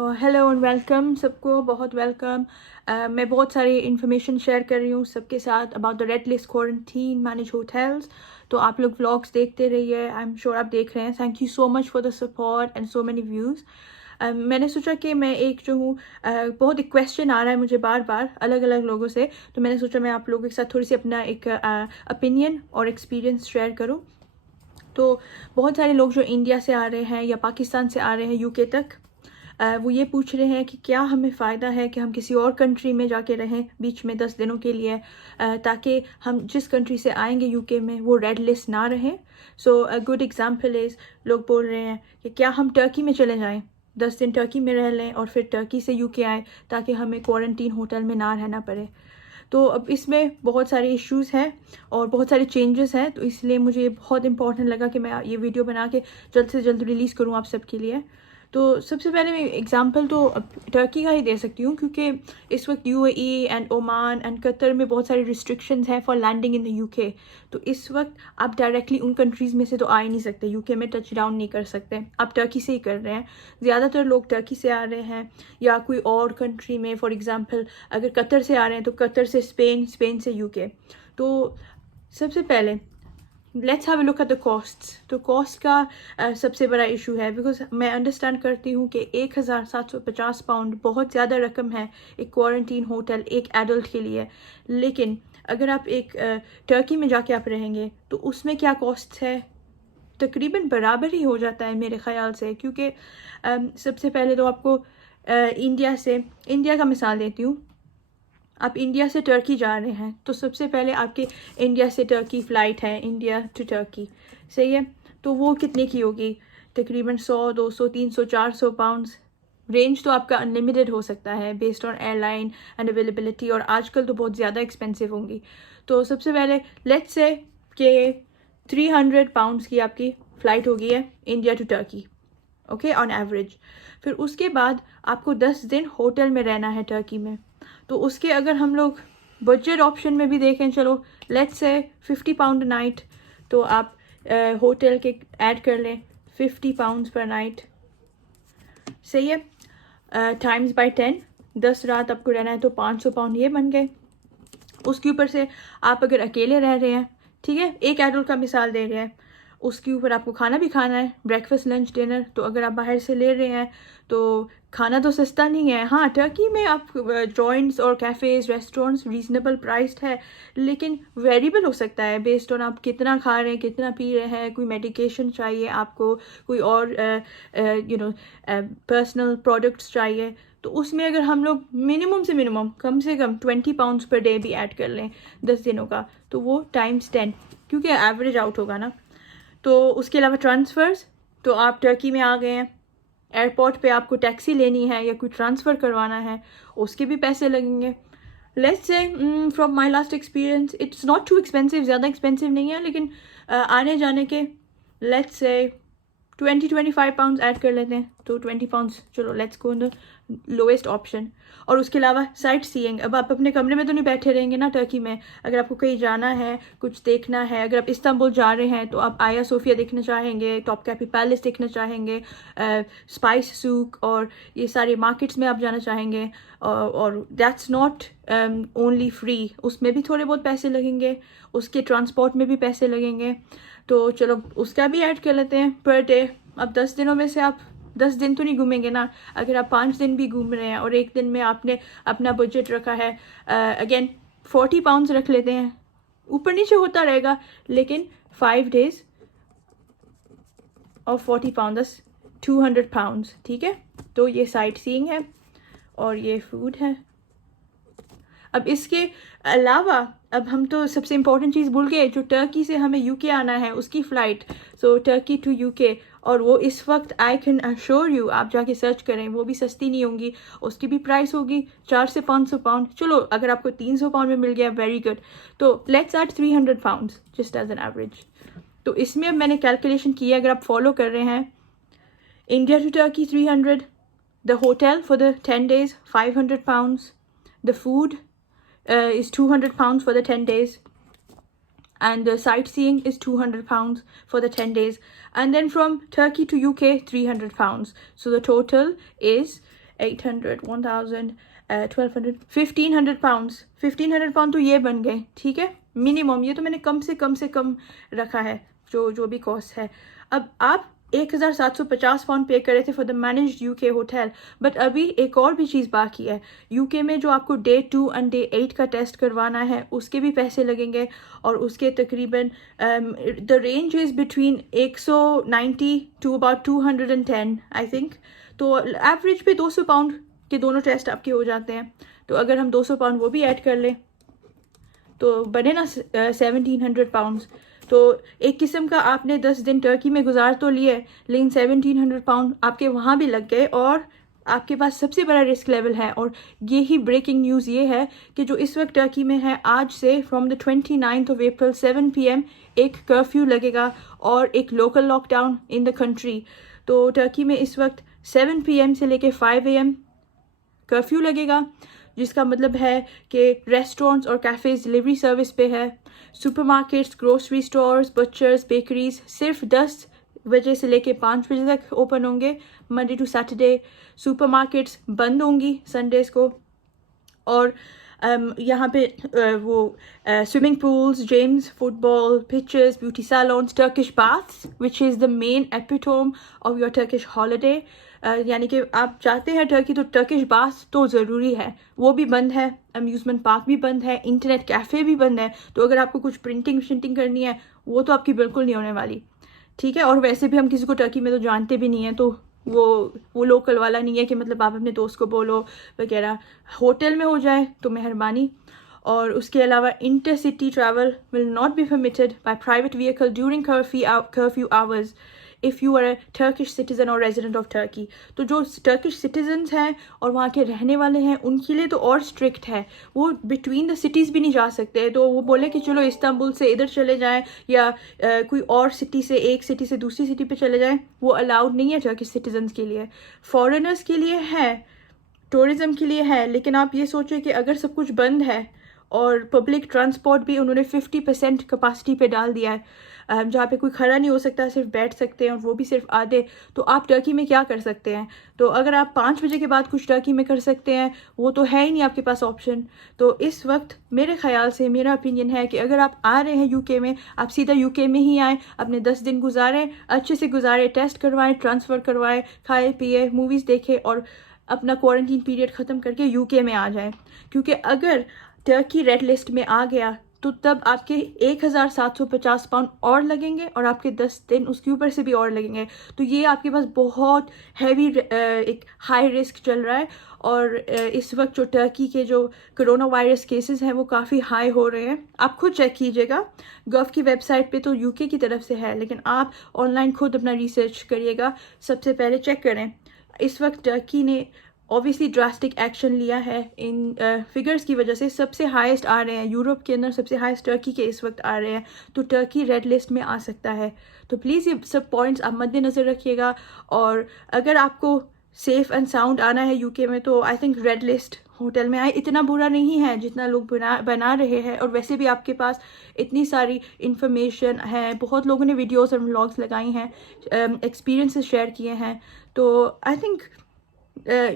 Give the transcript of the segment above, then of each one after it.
Hello and welcome सबको, बहुत welcome. मैं बहुत सारी इन्फॉर्मेशन शेयर कर रही हूँ सबके साथ about the red list quarantine manage hotels. तो आप लोग व्लॉग्स देखते रहिए, आई एम श्योर आप देख रहे हैं। Thank you so much for the support and so many views. मैंने सोचा कि मैं एक जो हूँ बहुत एक क्वेश्चन आ रहा है मुझे बार बार अलग अलग लोगों से, तो मैंने सोचा मैं आप लोगों के साथ थोड़ी सी अपना एक ओपिनियन और एक्सपीरियंस शेयर करूँ। तो बहुत सारे लोग जो इंडिया से आ रहे हैं या पाकिस्तान से आ रहे हैं यूके तक, वो ये पूछ रहे हैं कि क्या हमें फ़ायदा है कि हम किसी और कंट्री में जाके रहें बीच में 10 दिनों के लिए, ताकि हम जिस कंट्री से आएंगे यूके में वो रेड लिस्ट ना रहें। सो अ गुड एग्जांपल इज़, लोग बोल रहे हैं कि क्या हम टर्की में चले जाएं, 10 दिन टर्की में रह लें और फिर टर्की से यूके आएँ ताकि हमें क्वारंटीन होटल में ना रहना पड़े। तो अब इसमें बहुत सारे इश्यूज़ हैं और बहुत सारे चेंजेस हैं, तो इसलिए मुझे बहुत इंपॉर्टेंट लगा कि मैं ये वीडियो बना के जल्द से जल्द रिलीज़ करूँ आप सबके लिए। तो सबसे पहले मैं एग्जांपल तो टर्की का ही दे सकती हूँ, क्योंकि इस वक्त UAE and Oman and Qatar में बहुत सारी रिस्ट्रिक्शंस हैं for landing in the UK. तो इस वक्त आप डायरेक्टली उन कंट्रीज़ में से तो आ ही नहीं सकते, यूके में टच डाउन नहीं कर सकते, आप टर्की से ही कर रहे हैं। ज़्यादातर लोग टर्की से आ रहे हैं या कोई और कंट्री में, फॉर एग्ज़ाम्पल अगर कतर से आ रहे हैं तो कतर से स्पेन, स्पेन से यूके। तो सबसे पहले let's have a look at the costs. तो कॉस्ट का सबसे बड़ा इशू है, बिकॉज मैं अंडरस्टैंड करती हूँ कि 1750 पाउंड बहुत ज़्यादा रकम है एक क्वारंटीन होटल एक एडल्ट के लिए। लेकिन अगर आप एक टर्की में जाके आप रहेंगे तो उसमें क्या कॉस्ट है, तकरीबन बराबर ही हो जाता है मेरे ख़्याल से। क्योंकि सबसे पहले तो आपको इंडिया का मिसाल देती हूँ। आप इंडिया से टर्की जा रहे हैं तो सबसे पहले आपके इंडिया से टर्की फ़्लाइट है, इंडिया टू टर्की, सही है। तो वो कितने की होगी, तकरीबन 100, 200, 300, 400 पाउंड्स। रेंज तो आपका अनलिमिटेड हो सकता है based on airline and availability, और आजकल तो बहुत ज़्यादा एक्सपेंसिव होंगी। तो सबसे पहले लेट्स से कि 300 पाउंड्स की आपकी फ़्लाइट होगी है India to Turkey, okay, on average. फिर उसके बाद आपको 10 दिन होटल में रहना है टर्की में। तो उसके अगर हम लोग बजट ऑप्शन में भी देखें, चलो लेट्स से 50 पाउंड नाइट, तो आप होटल के ऐड कर लें 50 पाउंड्स पर नाइट, सही है। टाइम्स बाय 10, 10 रात आपको रहना है तो 500 पाउंड ये बन गए। उसके ऊपर से आप अगर अकेले रह रहे हैं, ठीक है, एक एडल्ट का मिसाल दे रहे हैं, उसके ऊपर आपको खाना भी खाना है, ब्रेकफास्ट लंच डिनर। तो अगर आप बाहर से ले रहे हैं तो खाना तो सस्ता नहीं है। हाँ, टर्की में आप जॉइंट्स और कैफ़ेज़ रेस्टोरेंट्स रीज़नेबल प्राइस्ड है, लेकिन वेरिएबल हो सकता है बेस्ड ऑन आप कितना खा रहे हैं, कितना पी रहे हैं, कोई मेडिकेशन चाहिए आपको, कोई और पर्सनल प्रोडक्ट्स चाहिए। तो उसमें अगर हम लोग मिनिमम कम से कम 20 पाउंड्स पर डे भी ऐड कर लें 10 दिनों का, तो वो टाइम्स 10, क्योंकि एवरेज आउट होगा ना। तो उसके अलावा ट्रांसफ़र्स, तो आप टर्की में आ गए हैं, एयरपोर्ट पे आपको टैक्सी लेनी है या कोई ट्रांसफ़र करवाना है, उसके भी पैसे लगेंगे। Let's say from my last experience it's not too expensive, ज़्यादा एक्सपेंसिव नहीं है, लेकिन आने जाने के लेट्स से 20-25 पाउंड्स ऐड कर लेते हैं, तो 20 पाउंड्स, चलो let's go in the lowest option. और उसके अलावा साइट सीइंग, अब आप अपने कमरे में तो नहीं बैठे रहेंगे ना टर्की में, अगर आपको कहीं जाना है, कुछ देखना है, अगर आप इस्तांबुल जा रहे हैं तो आप आया सोफिया देखना चाहेंगे, टॉप कैपी पैलेस देखना चाहेंगे, स्पाइस सूक और ये सारे मार्केट्स में आप जाना चाहेंगे, और दैट्स नॉट ओनली फ्री, उसमें भी थोड़े बहुत पैसे लगेंगे, उसके ट्रांसपोर्ट में भी पैसे लगेंगे। तो चलो उसका भी ऐड कर लेते हैं पर डे। अब 10 दिनों में से आप 10 दिन तो नहीं घूमेंगे ना, अगर आप 5 दिन भी घूम रहे हैं और एक दिन में आपने अपना बजट रखा है, अगेन 40 पाउंड्स रख लेते हैं, ऊपर नीचे होता रहेगा, लेकिन 5 डेज और 40 पाउंड्स 200 पाउंड्स, ठीक है। तो ये साइट सीइंग है और ये फूड है। अब इसके अलावा अब हम तो सबसे इम्पॉर्टेंट चीज़ भूल गए, जो टर्की से हमें यूके आना है उसकी flight, so Turkey to UK, और वो इस वक्त आई कैन अश्योर यू, आप जाके सर्च करें, वो भी सस्ती नहीं होंगी, उसकी भी प्राइस होगी 400 से 500 पाउंड। चलो अगर आपको 300 पाउंड में मिल गया वेरी गुड, तो let's add 300 pounds just as an average. तो इसमें अब मैंने कैलकुलेशन की है, अगर आप फॉलो कर रहे हैं, India to Turkey 300, the hotel for the 10 days 500 pounds, the food is 200 pounds for the 10 days, and the sightseeing is 200 pounds for the 10 days, and then from Turkey to UK 300 pounds. So the total is 800, 1000, 1200, 1500 pounds. 1500 pound तो ये बन गए, ठीक है, minimum. ये तो मैंने कम से कम रखा है जो भी कॉस्ट है। अब आप 1750 पाउंड पे करे थे for the managed UK hotel, but अभी एक और भी चीज़ बाकी है। यूके में जो आपको डे 2 एंड डे 8 का टेस्ट करवाना है उसके भी पैसे लगेंगे, और उसके तकरीबन the range is between 190 to about 210 I think. तो एवरेज पे 200 पाउंड के दोनों टेस्ट आपके हो जाते हैं। तो अगर हम 200 पाउंड वो भी ऐड कर लें तो बने ना 1700 पाउंड्स। तो एक किस्म का आपने 10 दिन टर्की में गुजार तो लिए, लेकिन 1700 पाउंड आपके वहाँ भी लग गए, और आपके पास सबसे बड़ा रिस्क लेवल है। और यही ब्रेकिंग न्यूज़ ये है कि जो इस वक्त टर्की में है, आज से from the 29th of April 7 PM एक कर्फ्यू लगेगा और एक local lockdown in the country. तो टर्की में इस वक्त 7 PM से लेके 5 AM कर्फ्यू लगेगा, जिसका मतलब है कि रेस्टोरेंट्स और कैफ़ेज़ डिलीवरी सर्विस पे है। सुपरमार्केट्स, ग्रोसरी स्टोर्स, बचर्स, बेकरीज सिर्फ 10 बजे से लेके 5 बजे तक ओपन होंगे, मंडे टू सैटरडे। सुपरमार्केट्स बंद होंगी संडेज़ को। और यहाँ पे वो swimming pools, gyms, football pitches, beauty salons, Turkish baths which is the main epitome of your Turkish holiday. यानी कि आप जाते हैं टर्की तो टर्किश बाथ तो ज़रूरी है, वो भी बंद है। अम्यूज़मेंट पार्क भी बंद है, इंटरनेट कैफ़े भी बंद है। तो अगर आपको कुछ प्रिंटिंग शिंटिंग करनी है वो तो आपकी बिल्कुल नहीं होने वाली, ठीक है। और वैसे भी हम किसी को टर्की में तो जानते भी नहीं हैं, तो वो लोकल वाला नहीं है कि मतलब आप अपने दोस्त को बोलो वगैरह। होटल में हो जाए तो मेहरबानी। और उसके अलावा intercity travel will not be permitted by private vehicle during curfew hours if you are a Turkish citizen और रेजिडेंट ऑफ टर्की। तो जो टर्किश सिटीजन्स हैं और वहाँ के रहने वाले हैं उनके लिए तो और स्ट्रिक्ट है, वो बिटवीन द सिटीज़ भी नहीं जा सकते। तो वो बोले कि चलो इस्तांबुल से इधर चले जाएं या कोई और सिटी से, एक सिटी से दूसरी सिटी पे चले जाएं, वो अलाउड नहीं है टर्किश सिटीजन्स के लिए। फॉरेनर्स के लिए है, टूरिज़म के लिए है, लेकिन आप ये सोचें कि अगर सब कुछ बंद है और पब्लिक ट्रांसपोर्ट भी उन्होंने 50% कैपेसिटी पे डाल दिया है, जहाँ पे कोई खड़ा नहीं हो सकता, सिर्फ बैठ सकते हैं, और वो भी सिर्फ आधे। तो आप टर्की में क्या कर सकते हैं? तो अगर आप 5 बजे के बाद कुछ टर्की में कर सकते हैं, वो तो है ही नहीं आपके पास ऑप्शन। तो इस वक्त मेरे ख्याल से, मेरा ओपिनियन है कि अगर आप आ रहे हैं यूके में, आप सीधा यूके में ही आएँ, अपने 10 दिन गुजारें, अच्छे से गुजारें, टेस्ट करवाएं, ट्रांसफ़र करवाएं, खाए पिए, मूवीज़ देखें, और अपना क्वारंटीन पीरियड ख़त्म करके यूके में आ जाएं। क्योंकि अगर टर्की रेड लिस्ट में आ गया तो तब आपके 1750 पाउंड और लगेंगे, और आपके 10 दिन उसके ऊपर से भी और लगेंगे। तो ये आपके पास बहुत हैवी एक हाई रिस्क चल रहा है। और इस वक्त जो टर्की के जो कोरोना वायरस केसेस हैं वो काफ़ी हाई हो रहे हैं। आप खुद चेक कीजिएगा, गव की वेबसाइट पे तो यूके की तरफ से है, लेकिन आप ऑनलाइन खुद अपना रिसर्च करिएगा, सबसे पहले चेक करें। इस वक्त टर्की ने ऑब्वियसली ड्रास्टिक एक्शन लिया है, इन फिगर्स की वजह से सबसे हाईएस्ट आ रहे हैं यूरोप के अंदर, सबसे हाईएस्ट टर्की के इस वक्त आ रहे हैं। तो टर्की रेड लिस्ट में आ सकता है। तो प्लीज़ ये सब पॉइंट्स आप मद्देनज़र रखिएगा। और अगर आपको सेफ़ एंड साउंड आना है यूके में तो I think red list hotel में आए, इतना बुरा नहीं है जितना लोग बना रहे हैं। और वैसे भी आपके पास इतनी सारी इंफॉर्मेशन है, बहुत लोगों ने वीडियोस और व्लॉग्स लगाई हैं, एक्सपीरियंसेस शेयर किए हैं। तो I think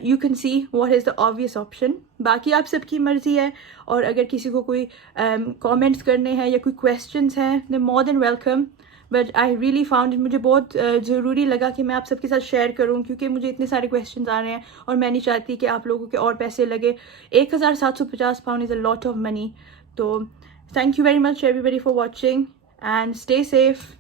you can see what is the obvious option. बाकी आप सबकी मर्ज़ी है, और अगर किसी को कोई कमेंट्स करने हैं या कोई क्वेश्चंस हैं, they more than welcome. But I really found, मुझे बहुत ज़रूरी लगा कि मैं आप सबके साथ शेयर करूं, क्योंकि मुझे इतने सारे क्वेश्चंस आ रहे हैं और मैं नहीं चाहती कि आप लोगों के और पैसे लगे। 1750 pound is a lot of money. तो thank you very much everybody for watching, and stay safe.